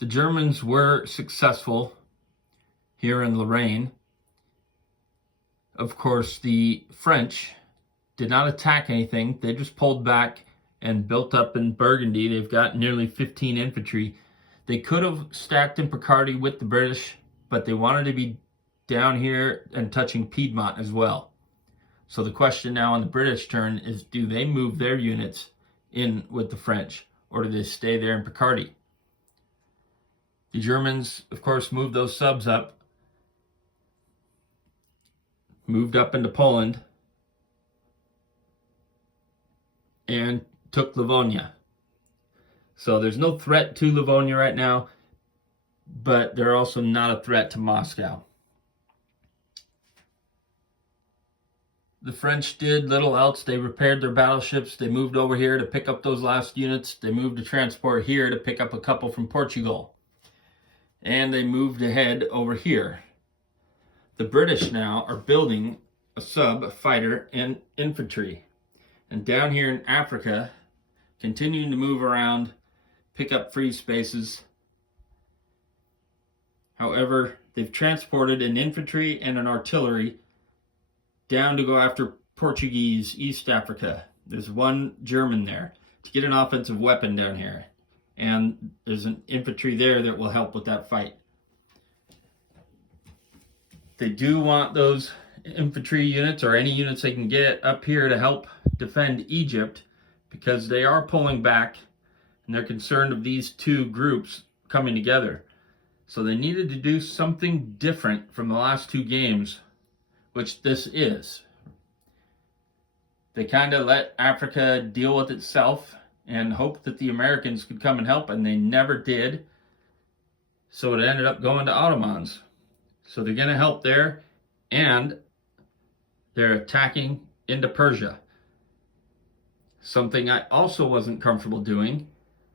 the Germans were successful here in Lorraine. Of course, the French did not attack anything. They just pulled back and built up in Burgundy. They've got nearly 15 infantry. They could have stacked in Picardy with the British, but they wanted to be down here and touching Piedmont as well. So the question now on the British turn is, do they move their units in with the French, or do they stay there in Picardy? The Germans, of course, moved those subs up, moved up into Poland, and took Livonia. So there's no threat to Livonia right now, but they're also not a threat to Moscow. The French did little else. They repaired their battleships. They moved over here to pick up those last units. They moved to transport here to pick up a couple from Portugal. And they moved ahead over here. The British now are building a sub, a fighter, and infantry. And down here in Africa, continuing to move around, pick up free spaces. However, they've transported an infantry and an artillery down to go after Portuguese East Africa. There's one German there to get an offensive weapon down here. And there's an infantry there that will help with that fight. They do want those infantry units, or any units they can get, up here to help defend Egypt, because they are pulling back and they're concerned of these two groups coming together. So they needed to do something different from the last two games, which this is. They kind of let Africa deal with itself and hoped that the Americans could come and help, and they never did. So it ended up going to Ottomans. So they're going to help there, and they're attacking into Persia. Something I also wasn't comfortable doing,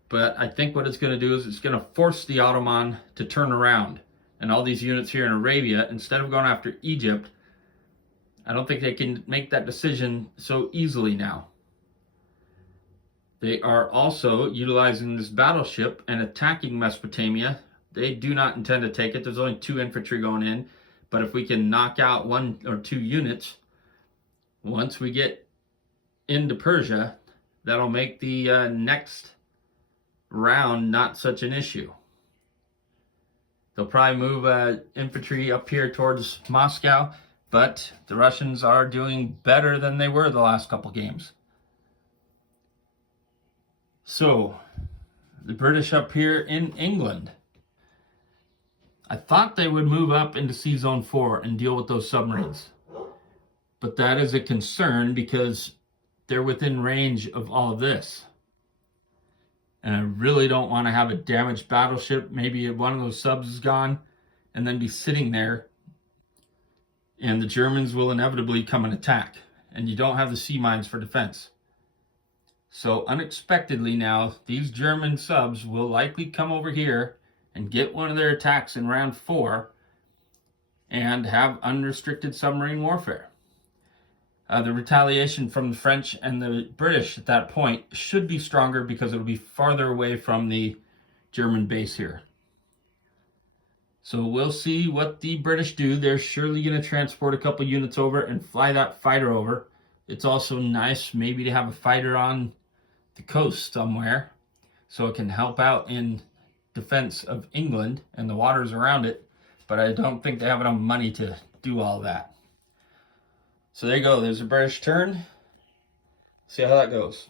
but I think what it's going to do is it's going to force the Ottoman to turn around. And all these units here in Arabia, instead of going after Egypt, I don't think they can make that decision so easily now. They are also utilizing this battleship and attacking Mesopotamia. They do not intend to take it. There's only 2 infantry going in. But if we can knock out 1 or 2 units, once we get into Persia, that'll make the next round not such an issue. They'll probably move infantry up here towards Moscow, but the Russians are doing better than they were the last couple games. So, the British up here in England. I thought they would move up into Sea Zone 4 and deal with those submarines. But that is a concern because they're within range of all of this. And I really don't want to have a damaged battleship. Maybe one of those subs is gone and then be sitting there. And the Germans will inevitably come and attack. And you don't have the sea mines for defense. So unexpectedly now, these German subs will likely come over here and get one of their attacks in round 4 and have unrestricted submarine warfare. The retaliation from the French and the British at that point should be stronger because it will be farther away from the German base here. So we'll see what the British do. They're surely going to transport a couple units over and fly that fighter over. It's also nice maybe to have a fighter on the coast somewhere so it can help out in defense of England and the waters around it, but I don't think they have enough money to do all that. So there you go. There's a British turn. See how that goes.